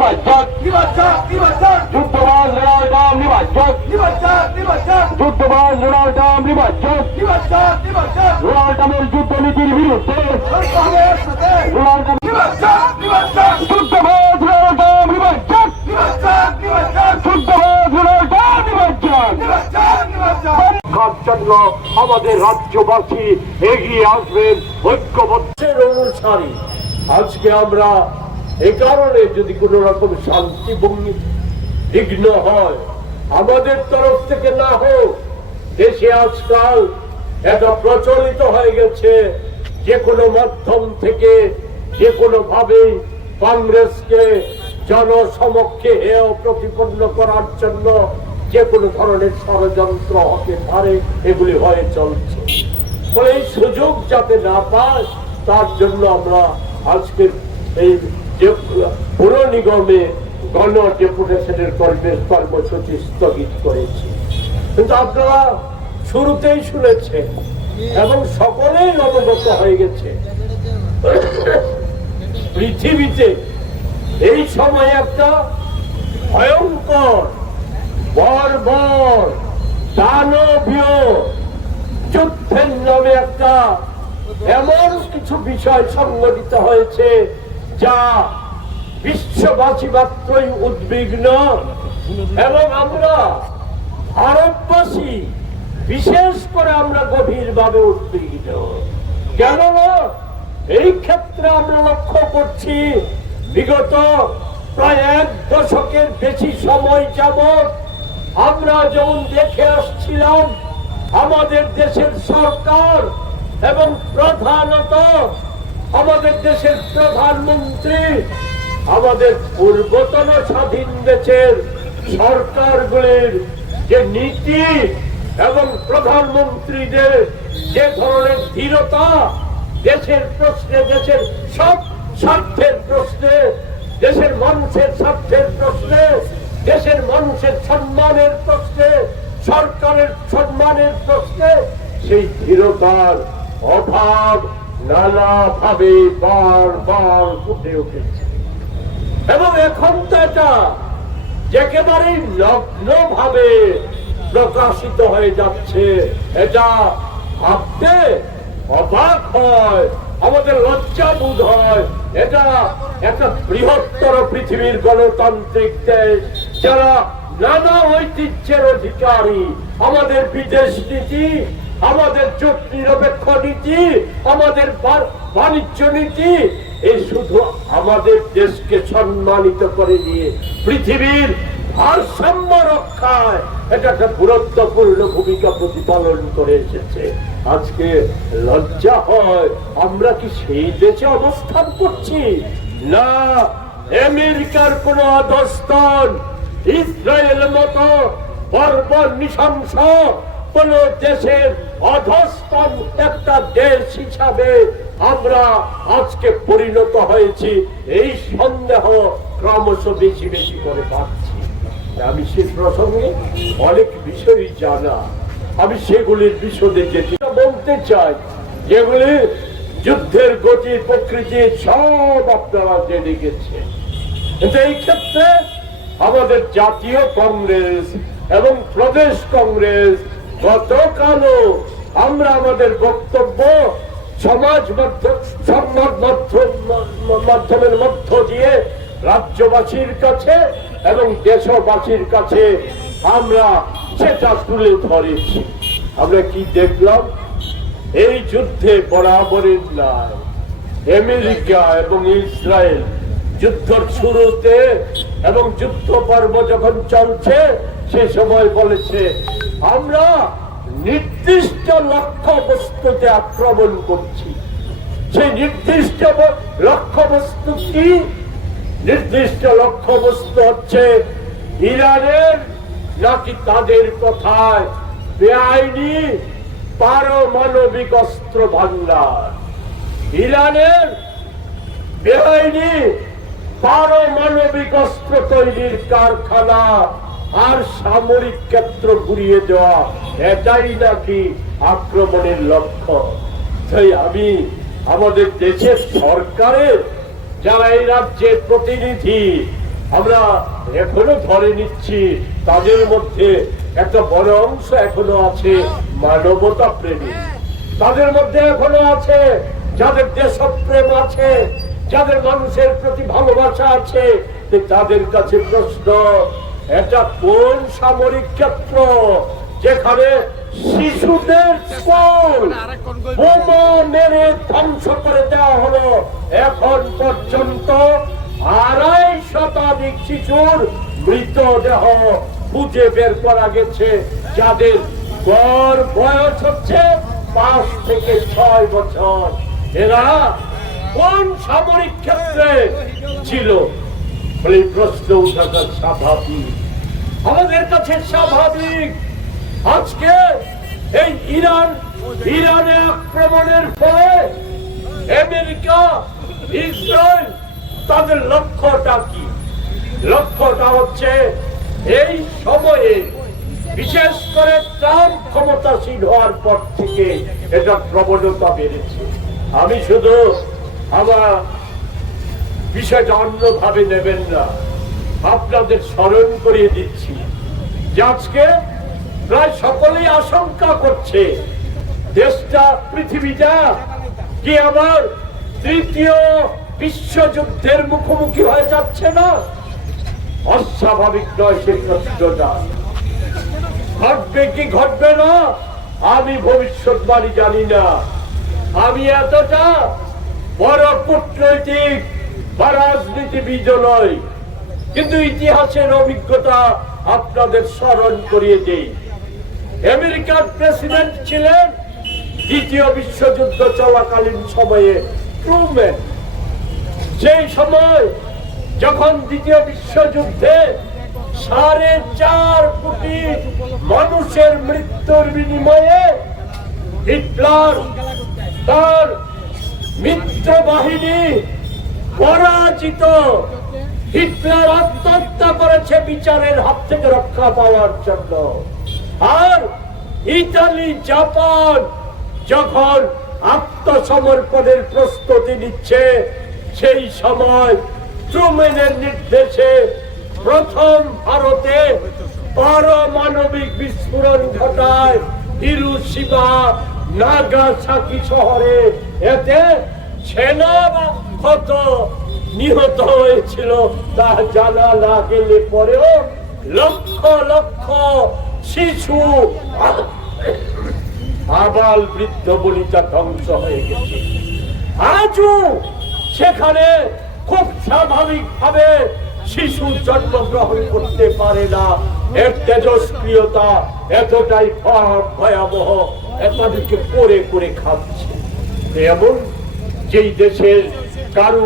নিবাচক যুদ্ধবাজ Donald Trump নিবাচক যুদ্ধবাজ ডোনাল্ড ট্রাম্প নিবাচক ডোনাল্ড ট্রাম্পের যুদ্ধনীতির বিরুদ্ধে ডোনাল্ড ট্রাম্প যুদ্ধবাজ ডোনাল্ড ট্রাম্প নিবাচক যুদ্ধবাজ ডোনাল্ড ট্রাম্প নিবাচক জন্য আমাদের রাজ্যবাসী এগিয়ে আসবেন ঐক্যবদ্ধের অনুসারী। আজকে আমরা এই কারণে যদি কোন রকম শান্তি বিঘ্ন হয় আমাদের তরফ থেকে না হোক, দেশে আজকাল এটা প্রচলিত হয়ে গেছে যে কোনো মাধ্যম থেকে যে কোনো ভাবে কংগ্রেসকে জনসমক্ষে হেয় প্রতিপন্ন করার জন্য যে কোনো ধরনের ষড়যন্ত্র হতে পারে, এগুলি হয়ে চলছে। ফলে এই সুযোগ যাতে না পায় তার জন্য আমরা আজকের এই যে পুর নিগমে গণ ডেপুটেশনের কর্মসূচি স্থগিত করেছি। কিন্তু আপনারা শুরুতেই শুনেছেন এবং সকলেই অবগত হয়ে গেছে পৃথিবীতে এই সময় একটা ভয়ঙ্কর বর্বর দানবীয় যুদ্ধের নামে একটা এমন কিছু বিষয় সংঘটিত হয়েছে যা বিশ্ববাসী মাত্রই উদ্বিগ্ন এবং আমরা ভারতবাসী বিশেষ করে আমরা গভীরভাবে উদ্বিগ্ন। কেননা এই ক্ষেত্রে আমরা লক্ষ্য করছি বিগত প্রায় 1 দশকের বেশি সময় যাবৎ আমরা যেমন দেখে আসছিলাম আমাদের দেশের সরকার এবং প্রধানত আমাদের দেশের প্রধানমন্ত্রী আমাদের পূর্বতন স্বাধীন দেশের সরকারগুলির যে নীতি এবং প্রধানমন্ত্রীদের যে ধরনের দৃঢ়তা দেশের প্রশ্নে, দেশের সব স্বার্থের প্রশ্নে, দেশের মানুষের স্বার্থের প্রশ্নে, দেশের মানুষের সম্মানের প্রশ্নে, সরকারের সম্মানের প্রশ্নে সেই দৃঢ়তার অভাব নানাভাবে বারবার ফুটে উঠেছে এবং এখন তো এটা একেবারেই নগ্নভাবে প্রকাশিত হয়ে যাচ্ছে। এটা ভাবতে অবাক হয়, আমাদের লজ্জা বোধ হয়। এটা একটা বৃহত্তর পৃথিবীর গণতান্ত্রিক দেশ যারা নানা ঐতিহ্যের অধিকারী, আমাদের বিদেশ নীতি, আমাদের জোট নিরপেক্ষ নীতি, আমাদের বাণিজ্য নীতি, এই শুধু আমাদের দেশকে সম্মানিত করে নিয়ে পৃথিবীর ভারসাম্য রক্ষায় এটা একটা গুরুত্বপূর্ণ ভূমিকা প্রতিপালন করে এসেছে। আজকে লজ্জা হয় আমরা কি সেই দেশে অবস্থান করছি? না, আমেরিকার কোন অধস্তন, ইসরায়েল মতো বর্বর নৃশংস কোন দেশের অধস্তন একটা দেশ হিসাবে আমরা আজকে পরিণত হয়েছি, এই সন্দেহ ক্রমশ বেশি বেশি করে পাচ্ছি। আমি সে প্রসঙ্গে অনেক বিষয়ই জানা, আমি সেগুলির বিশদে যেতে বলতে চাই যেগুলি যুদ্ধের গতি প্রকৃতি সব আপনারা জেনে গেছেন। কিন্তু এই ক্ষেত্রে আমাদের জাতীয় কংগ্রেস এবং প্রদেশ কংগ্রেস গতকালও আমরা আমাদের বক্তব্য সংবাদ মাধ্যমের মধ্য দিয়ে রাজ্যবাসীর কাছে এবং দেশবাসীর কাছে আমরা সেটা তুলে ধরেছি। আমরা কি দেখলাম? এই যুদ্ধে বরাবরের নাই আমেরিকা এবং ইসরায়েল যুদ্ধের শুরুতে এবং যুদ্ধ পর্ব যখন চলছে সে সময় বলেছে আমরা নির্দিষ্ট লক্ষ্যবস্তুতে আক্রমণ করছি। সেই নির্দিষ্ট লক্ষ্যবস্তু কি? নির্দিষ্ট লক্ষ্যবস্তু হচ্ছে ইরানের নাকি তাদের কথায় বেআইনি পারমাণবিক অস্ত্র ভান্ডার, ইরানের বেআইনি পারমাণবিক অস্ত্র তৈরির কারখানা আর সামরিক ক্ষেত্র ঘুরিয়ে দেওয়া, এটাই নাকি আক্রমণের লক্ষ্য। তাই আমি আমাদের দেশের সরকারের যারা এই রাজ্যের প্রতিনিধি আমরা এখনো ধরে নিচ্ছি তাদের মধ্যে একটা বড় অংশ এখনো আছে মানবতা প্রেমী, তাদের মধ্যে এখনো আছে যাদের দেশপ্রেম আছে, যাদের মানুষের প্রতি ভালোবাসা আছে। তাদের কাছে প্রশ্ন, এটা কোন সামরিক ক্ষেত্র যেখানে শিশুদের স্কুল বোমা মেরে ধ্বংস করে দেওয়া হলো? এখন পর্যন্ত 2.5 শতাধিক শিশুর মৃতদেহ খুঁজে বের করা গেছে, যাদের গড় বয়স হচ্ছে 5 থেকে 6 বছর। এরা কোন সামরিক ক্ষেত্রে ছিল? এই প্রশ্ন উঠাটা স্বাভাবিক, আমাদের কাছে স্বাভাবিক। আজকে এই ইরানে আক্রমণের ফলে আমেরিকা, ইসরায়েল, তাদের লক্ষ্যটা কি? লক্ষ্যটা হচ্ছে এই সময়ে, বিশেষ করে ট্রাম্প ক্ষমতাসীন হওয়ার পর থেকে এটা প্রবণতা বেড়েছে। আমি শুধু আমার বিষয়টা অন্যভাবে নেবেন না, আপনাদের স্মরণ করিয়ে দিচ্ছি যে আজকে প্রায় সকলেই আশঙ্কা করছে দেশটা, পৃথিবীটা কি আবার 3য় বিশ্বযুদ্ধের মুখোমুখি হয়ে যাচ্ছে না? অস্বাভাবিক নয় সেই প্রশ্নটা। ঘটবে কি ঘটবে না আমি ভবিষ্যৎবাণী জানি না, আমি এতটা বড় কূটনৈতিক বা রাজনীতিবিদ নয়, কিন্তু ইতিহাসের অভিজ্ঞতা আপনাদের স্মরণ করিয়ে দেই। আমেরিকার প্রেসিডেন্ট ছিলেন 2য় বিশ্বযুদ্ধ চলাকালীন সময়ে ট্রুম্যান। সেই সময় যখন 2য় বিশ্বযুদ্ধে 4.5 কোটি মানুষের মৃত্যুর বিনিময়ে হিটলার তার মিত্র বাহিনী পরাজিত, হিটলার আত্মহত্যা করেছে বিচারের হাত থেকে রক্ষা পাওয়ার জন্য। আর ইতালি, জাপান যখন আত্মসমর্পণের প্রস্তুতি নিচ্ছে, সেই সময় ট্রুম্যানের নির্দেশে প্রথম ভারতে পারমাণবিক বিস্ফোরণ ঘটায় হিরোশিমা, নাগাসাকি শহরে। এতে সেনা কত নিহত হয়েছিল তা জানা না গেলে পরেও লক্ষ লক্ষ শিশু, আবাল বৃদ্ধ বনিতা ধ্বংস হয়ে গেছে। আজও সেখানে খুব স্বাভাবিক ভাবে শিশু জন্মগ্রহণ করতে পারে না। এর তেজস্ক্রিয়তা এতটাই ভয়াবহ, তাদেরকে করে করে খাচ্ছে। এমন যেই দেশের কারু